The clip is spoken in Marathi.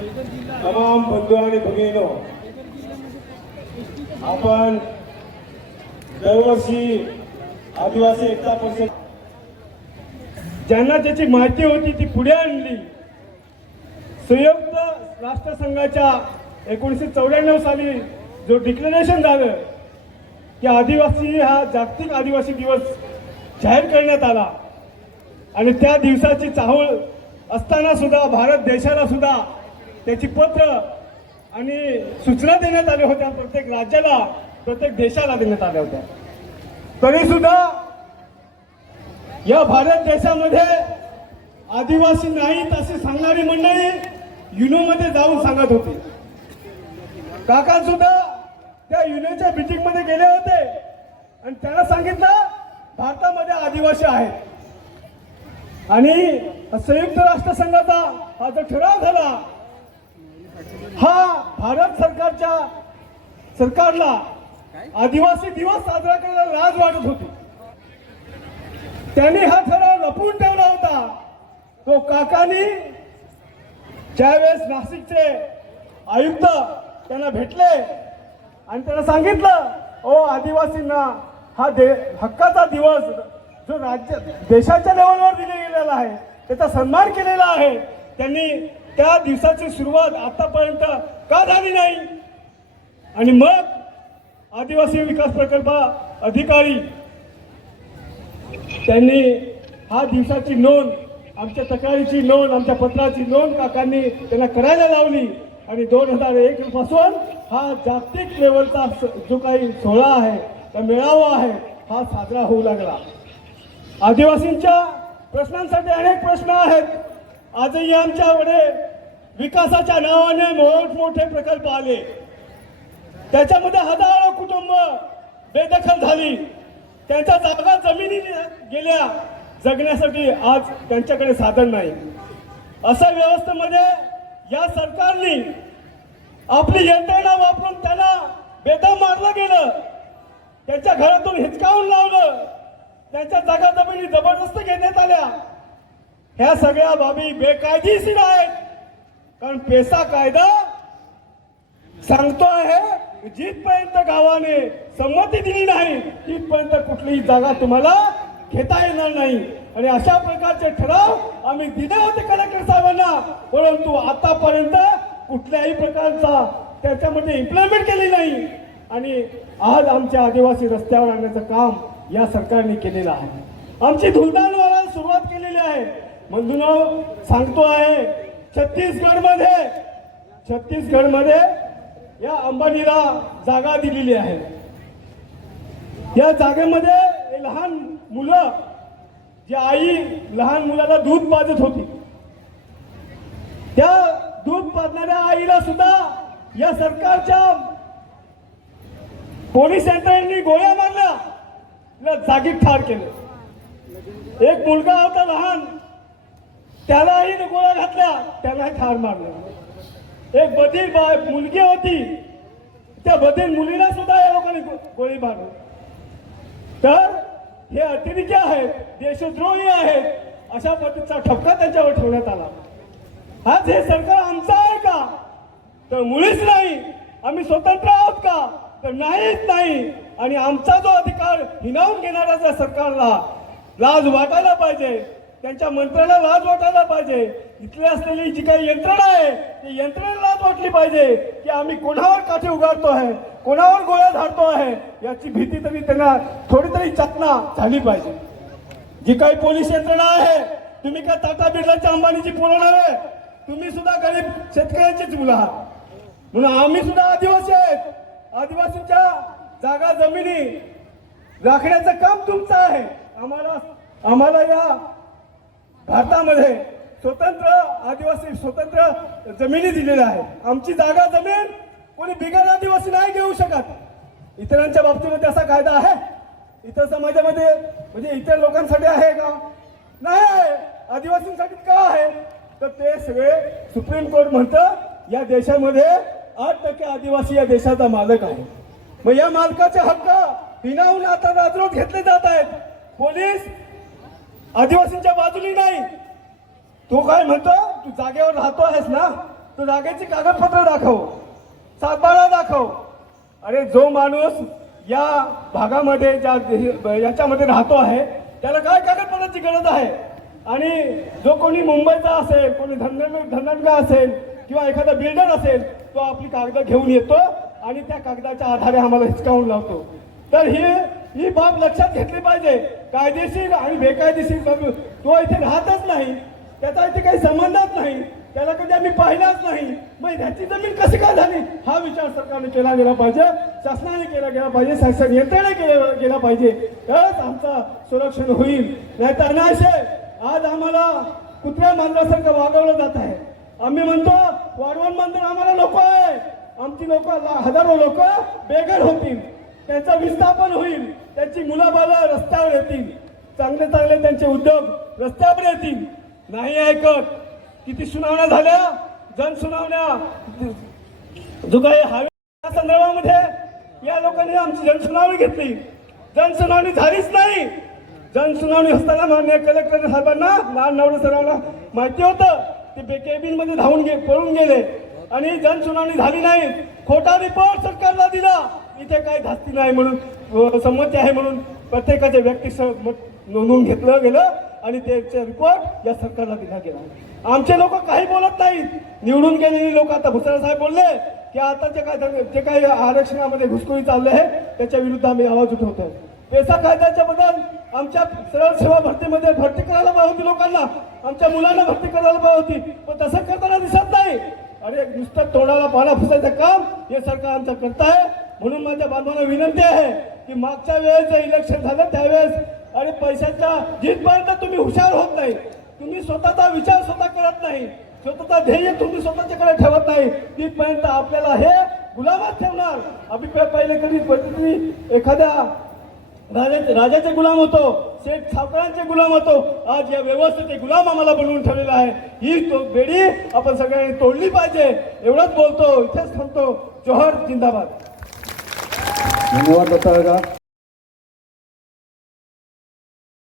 तमाम बंधू आणि भगिनीनो आपण दरवर्षी आदिवासी एकता परिषद ज्यांना त्याची माहिती होती ती पुढे आणली. संयुक्त राष्ट्रसंघाच्या एकोणीसशे चौऱ्याण्णव साली जो डिक्लेरेशन झालं की आदिवासी हा जागतिक आदिवासी दिवस जाहीर करण्यात आला. आणि त्या दिवसाची चाहूल असताना सुद्धा भारत देशाला सुद्धा त्याची पत्र आणि सूचना देण्यात आल्या होत्या. प्रत्येक राज्याला प्रत्येक देशाला देण्यात आल्या होत्या. तरी सुद्धा या भारत देशामध्ये आदिवासी नाहीत असे सांगणारी मंडळी युनोमध्ये जाऊन सांगत होती. काका सुद्धा त्या युनोच्या मिटिंगमध्ये गेले होते. आणि त्यांना सांगितलं भारतामध्ये आदिवासी आहेत. आणि संयुक्त राष्ट्र संघाचा हा जो ठराव झाला हा भारत सरकारच्या सरकारला आदिवासी दिवस साजरा करायला लाज वाटत होती. त्यांनी हा ठराव लपवून ठेवला होता. तो काकानी ज्यावेळेस नाशिकचे आयुक्त त्यांना भेटले आणि त्यांना सांगितलं ओ आदिवासींना हा दे हक्काचा दिवस जो राज्य देशाच्या लेवलवर दिले गेलेला आहे त्याचा सन्मान केलेला आहे. त्यांनी त्या दिवसाची सुरुवात आतापर्यंत का झाली नाही? आणि मग आदिवासी विकास प्रकल्प अधिकारी त्यांनी हा दिवसाची नोंद आमच्या तक्रारीची नोंद आमच्या पत्राची नोंद काकांनी त्यांना करायला लावली. आणि दोन हजार एक पासून हा जागतिक लेवलचा जो काही सोहळा आहे त्या मेळावा आहे हा साजरा होऊ लागला. आदिवासींच्या प्रश्नांसाठी अनेक प्रश्न आहेत. आजही आमच्याकडे विकासाच्या नावाने मोठमोठे प्रकल्प आले. त्याच्यामध्ये हजारो कुटुंब बेदखल झाली. त्यांच्या जागा जमिनी गेल्या. जगण्यासाठी आज त्यांच्याकडे साधन नाही. अशा व्यवस्थेमध्ये या सरकारने आपली यंत्रणा वापरून त्यांना बेदम मारलं गेलं. त्यांच्या घरातून हिचकावून लावलं. त्यांच्या जागा जमिनी जबरदस्त घेण्यात आल्या. ह्या सगळ्या बाबी बेकायदेशीर आहेत. कारण पेसा कायदा सांगतो आहे जिथपर्यंत गावाने संमती दिली नाही तिथपर्यंत कुठलीही जागा तुम्हाला घेता येणार नाही. आणि अशा प्रकारचे ठराव आम्ही दिले होते कलेक्टर साहेबांना परंतु आतापर्यंत कुठल्याही प्रकारचा त्याच्यामध्ये इम्प्लिमेंट केली नाही. आणि आज आमच्या आदिवासी रस्त्यावर आणण्याचं काम या सरकारने केलेलं आहे. आमची धुलदान सुरुवात केलेली आहे. म्हणून सांगतो आहे छत्तीसगडमध्ये छत्तीसगडमध्ये या अंबानीला जागा दिलेली आहे. या जागेमध्ये लहान मुलं जी आई लहान मुलाला दूध पाजत होती त्या दूध पाजणाऱ्या आईला सुद्धा या सरकारच्या पोलीस यंत्रणेने गोळ्या मारल्या जागी ठार केलं. एक मुलगा होता लहान त्यालाही गोळ्या घातल्या त्यालाही ठार मारलं. एक बधीर बाय मुलगी होती. त्या बधीर मुलीला सुद्धा या लोकांनी गोळी मारली. तर हे अतिरेकी आहेत देशद्रोही आहेत अशा पद्धतीचा ठपका त्यांच्यावर ठेवण्यात आला. आज हे सरकार आमचं आहे का? तर मुळीच नाही. आम्ही स्वतंत्र आहोत का? तर नाहीच नाही. आणि आमचा जो अधिकार हिनावून घेणारा सरकारला लाज वाटायला पाहिजे त्यांच्या मंत्र्याला लाज वाटायला पाहिजे. इथली असलेली जी काही यंत्रणा आहे ती यंत्रणेला लाज वाटली पाहिजे की आम्ही कोणावर काठी उगारतो आहे कोणावर गोळ्या झाडतो आहे याची भीती तरी त्यांना थोडी तरी चकना झाली पाहिजे. जी काही पोलीस यंत्रणा आहे तुम्ही काय टाटा बिर्लाच्या अंबानीची पोरं नव्हे तुम्ही सुद्धा गरीब शेतकऱ्यांचीच मुलं आहात. म्हणून आम्ही सुद्धा आदिवासी आहेत. आदिवासींच्या जागा जमिनी राखण्याचं काम तुमचं आहे. आम्हाला आम्हाला या भारतामध्ये स्वतंत्र आदिवासी स्वतंत्र जमिनी दिलेल्या आहेत. आमची जागा जमीन कोणी बिगर आदिवासी नाही घेऊ शकत. इतरांच्या बाबतीमध्ये असा कायदा आहे. इतर समाजामध्ये म्हणजे इतर लोकांसाठी आहे का? नाही. आहे आदिवासींसाठी का आहे? तर ते सगळे सुप्रीम कोर्ट म्हणतं या देशामध्ये आठ टक्के आदिवासी या देशाचा मालक आहे. मग या मालकाचे हक्क हिनावून आता राजरोज घेतले जात आहेत. पोलीस आदिवासींच्या बाजूनी नाही. तो काय म्हणतो? तू जागेवर राहतो आहेस ना? तू जागेची कागदपत्र दाखव. सातबारा दाखव. अरे जो माणूस या भागामध्ये ज्या याच्यामध्ये राहतो आहे त्याला काय कागदपत्राची गरज आहे? आणि जो कोणी मुंबईचा असेल कोणी धनगर धनंगा असेल किंवा एखादा बिल्डर असेल तो आपली कागद घेऊन येतो आणि त्या कागदाच्या आधारे आम्हाला हिसकावून लावतो. तर ही ही बाब लक्षात घेतली पाहिजे. कायदेशीर आणि बेकायदेशीर तो इथे राहतच नाही. त्याचा इथे काही संबंधच नाही. त्याला कधी आम्ही पाहिलाच नाही. मग ह्याची जमीन कशी काय झाली? हा विचार सरकारने केला गेला पाहिजे. शासनाने केला गेला पाहिजे. शासन यंत्रणा केला गेला पाहिजे. तरच आमचं संरक्षण होईल. नाही तर अनाशय. आज आम्हाला कुत्र्या मांजरासारखं वागवलं जात आहे. आम्ही म्हणतो वाढवण मांजर आम्हाला लोक आहे. आमची लोक हजारो लोक बेघर होतील. त्यांचं विस्थापन होईल. त्यांची मुलाबाला रस्त्यावर येतील. चांगले चांगले त्यांचे उद्योग रस्त्यावर येतील. नाही ऐकत. किती सुनावण्या झाल्या? जन सुनावण्या. जो काही हवे संदर्भामध्ये या लोकांनी आमची जनसुनावणी घेतली. जनसुनावणी झालीच नाही. जनसुनावणी असताना मान्य कलेक्टर साहेबांना लहान नवरे सरांना माहिती होतं. ते बे केबिनमध्ये धावून गे पळून गेले. आणि जनसुनावणी झाली नाही. खोटा रिपोर्ट सरकारला दिला. इथे काही धास्ती नाही म्हणून संमती आहे म्हणून प्रत्येकाच्या व्यक्ती नोंदवून घेतलं गेलं आणि त्याचे रिपोर्ट या सरकारला दिला गेला. आमचे लोक काही बोलत नाहीत. निवडून गेलेली लोक आता भुसारा साहेब बोलले की आता जे काय जे काही आरक्षणामध्ये घुसखोरी चालले आहे त्याच्या विरुद्ध आम्ही आवाज उठवतो पेसा कायद्याच्या बद्दल आमच्या सरळ सेवा भरतीमध्ये भरती करायला पाहिजे होती लोकांना. आमच्या मुलांना भरती करायला पाहिजे होती. पण तसं करताना दिसत नाही. अरे नुसतं तोंडाला पाला फुसायचं काम हे सरकार आमचं करत आहे म्हणून माझ्या बांधवांना विनंती आहे की मागच्या वेळेस इलेक्शन झालं त्यावेळेस आणि पैशाच्या जिथपर्यंत तुम्ही हुशार होत नाही तुम्ही स्वतःचा विचार स्वतः करत नाही स्वतःचा ध्येय तुम्ही स्वतःच्याकडे ठेवत नाही तिथपर्यंत आपल्याला हे गुलामात ठेवणार. आम्ही पहिले कधी? पद्धती एखाद्या राजाचे राजाचे गुलाम होतो शेठ सावकारांचे गुलाम होतो. आज या व्यवस्थेचे गुलाम आम्हाला बनवून ठेवलेला आहे. ही तो बेडी आपण सगळ्यांनी तोडली पाहिजे. एवढंच बोलतो इथेच थांबतो. जोहर जिंदाबाद. धन्यवाद दत्ता काका